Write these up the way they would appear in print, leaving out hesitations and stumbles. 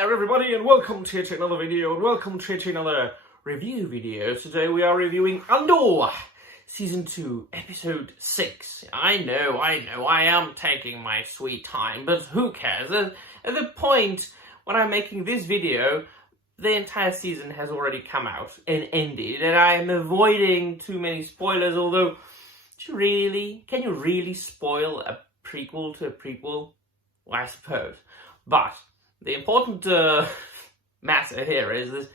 there everybody, and welcome to yet another video, and welcome to yet another review video. Today we are reviewing Andor, Season 2, Episode 6. I know, I am taking my sweet time, but who cares? At the point when I'm making this video, the entire season has already come out and ended, and I am avoiding too many spoilers, although, can you really spoil a prequel to a prequel? Well, I suppose. But the important matter here is that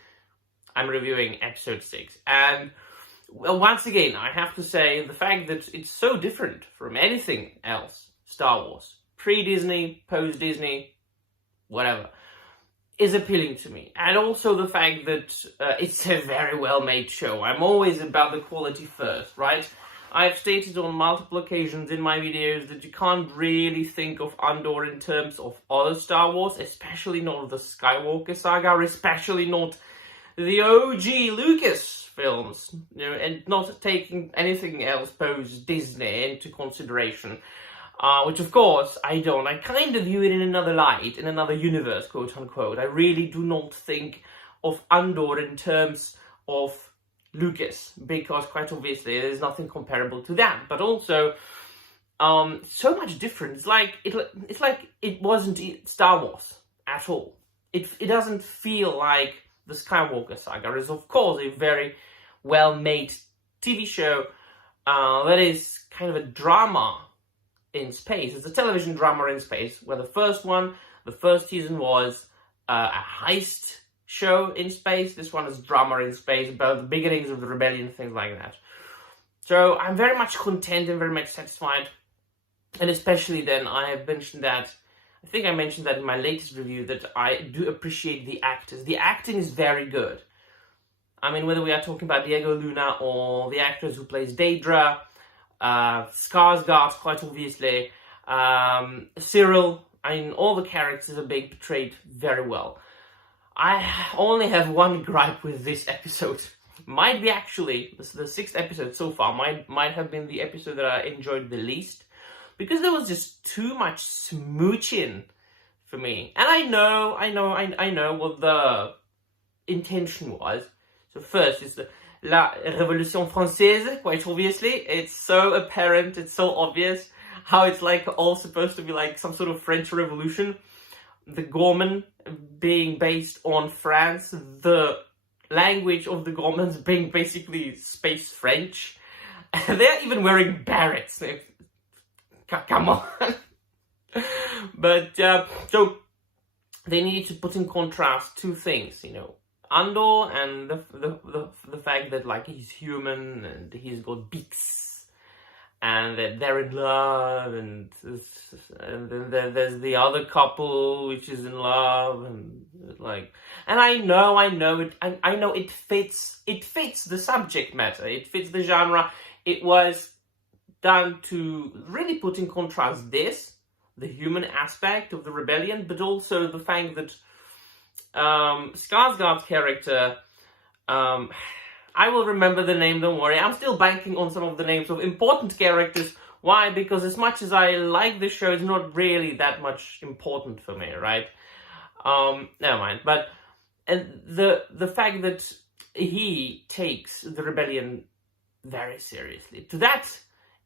I'm reviewing episode 6. And well, once again, I have to say the fact that it's so different from anything else Star Wars, pre-Disney, post-Disney, whatever, is appealing to me. And also the fact that it's a very well-made show. I'm always about the quality first, right? I've stated on multiple occasions in my videos that you can't really think of Andor in terms of other Star Wars, especially not the Skywalker saga, especially not the OG Lucas films, and not taking anything else post-Disney into consideration, which of course I don't. I kind of view it in another light, in another universe, quote-unquote. I really do not think of Andor in terms of Lucas, because quite obviously there's nothing comparable to that, but also so much different. It's like it wasn't Star Wars at all. It doesn't feel like the Skywalker saga. It's of course a very well-made TV show that is kind of a drama in space. It's a television drama in space, where the first season was a heist show in space. This one is drama in space, about the beginnings of the rebellion, things like that. So I'm very much content and very much satisfied. And especially then, I have mentioned that, I think I mentioned that in my latest review, that I do appreciate the actors. The acting is very good. I mean, whether we are talking about Diego Luna or the actress who plays Daedra, Skarsgård, quite obviously, Cyril, I mean, all the characters are being portrayed very well. I only have one gripe with this episode. Might be actually, the 6th episode so far, might have been the episode that I enjoyed the least, because there was just too much smooching for me. And I know what the intention was. So first, it's the La Révolution Française, quite obviously. It's so apparent, it's so obvious how it's like all supposed to be like some sort of French Revolution. The Gorman being based on France, the language of the Gormans being basically space French. They're even wearing berets. Come on. But, so, they need to put in contrast two things, Andor and the fact that, like, he's human and he's got beaks. And that they're in love, and then there's the other couple which is in love, and I know it fits the subject matter, it fits the genre. It was done to really put in contrast the human aspect of the rebellion, but also the fact that Skarsgård's character, I will remember the name, don't worry. I'm still banking on some of the names of important characters. Why? Because as much as I like this show, it's not really that much important for me, right? Never mind. But and the fact that he takes the rebellion very seriously, to that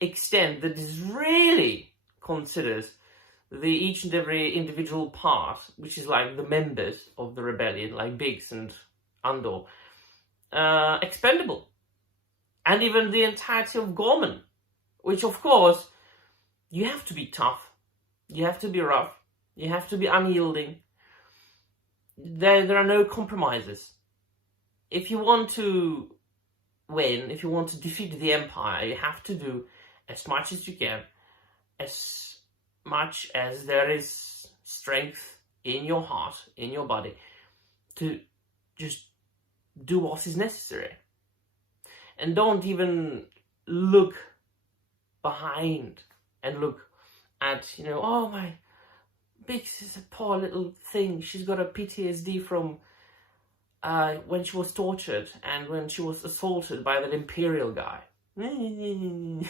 extent that is really considers each and every individual part, which is like the members of the rebellion, like Biggs and Andor, expendable, and even the entirety of Gorman, which of course you have to be tough, you have to be rough, you have to be unyielding. There are no compromises. If you want to win, if you want to defeat the Empire, you have to do as much as you can, as much as there is strength in your heart, in your body, to just do what is necessary. And don't even look behind and look at, oh, my Biggs is a poor little thing. She's got a PTSD from when she was tortured and when she was assaulted by that Imperial guy. No,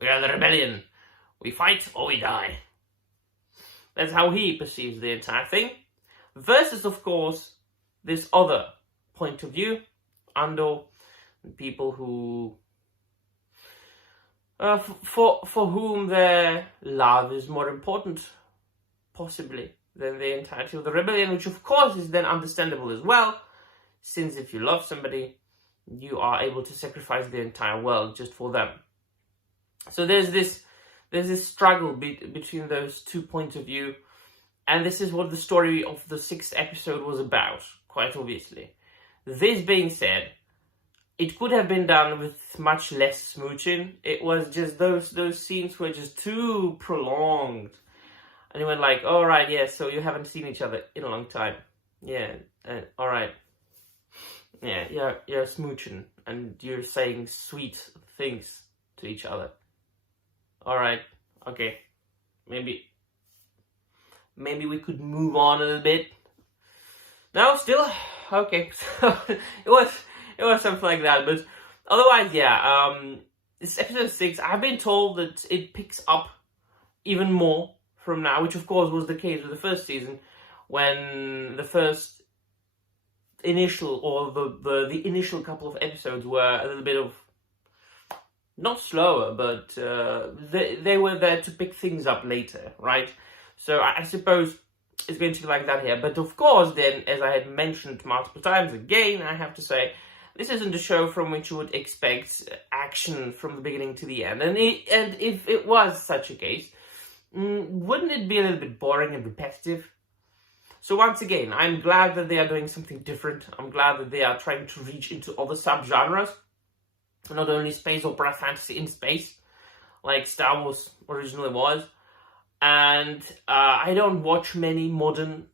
we are the rebellion. We fight or we die. That's how he perceives the entire thing. Versus, of course, this other point of view, Andor, people who, for whom their love is more important, possibly, than the entirety of the rebellion, which of course is then understandable as well, since if you love somebody, you are able to sacrifice the entire world just for them. So there's this struggle between those two points of view, and this is what the story of the 6th episode was about, quite obviously. This being said, it could have been done with much less smooching. It was just those scenes were just too prolonged. And you went like, all right, yeah, so you haven't seen each other in a long time. Yeah, all right. Yeah, you're smooching and you're saying sweet things to each other. All right, okay. Maybe we could move on a little bit. No, still okay. So it was something like that, but otherwise, yeah. This episode 6, I've been told that it picks up even more from now, which of course was the case with the first season, when the first initial or the initial couple of episodes were a little bit of not slower, but they were there to pick things up later, right? So I suppose it's going to be like that here. But of course, then, as I had mentioned multiple times, again, I have to say, this isn't a show from which you would expect action from the beginning to the end. And if it was such a case, wouldn't it be a little bit boring and repetitive? So once again, I'm glad that they are doing something different. I'm glad that they are trying to reach into other subgenres. Not only space opera, fantasy in space, like Star Wars originally was. And I don't watch many modern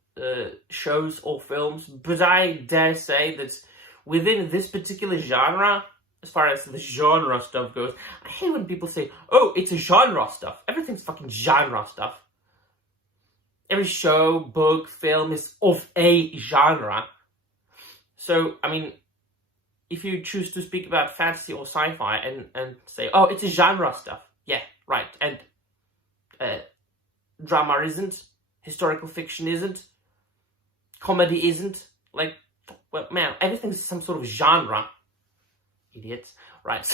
shows or films, but I dare say that within this particular genre, as far as the genre stuff goes, I hate when people say, oh, it's a genre stuff. Everything's fucking genre stuff. Every show, book, film is of a genre. So, I mean, if you choose to speak about fantasy or sci-fi and say, oh, it's a genre stuff. Yeah, right. And drama isn't. Historical fiction isn't. Comedy isn't. Like, well, man, everything's some sort of genre. Idiots. Right.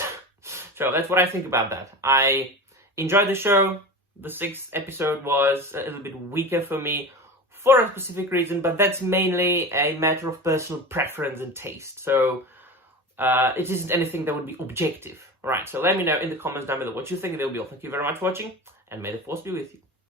So that's what I think about that. I enjoyed the show. The 6th episode was a little bit weaker for me for a specific reason, but that's mainly a matter of personal preference and taste. So it isn't anything that would be objective. Right, so let me know in the comments down below what you think. They'll be all. Thank you very much for watching, and may the force be with you.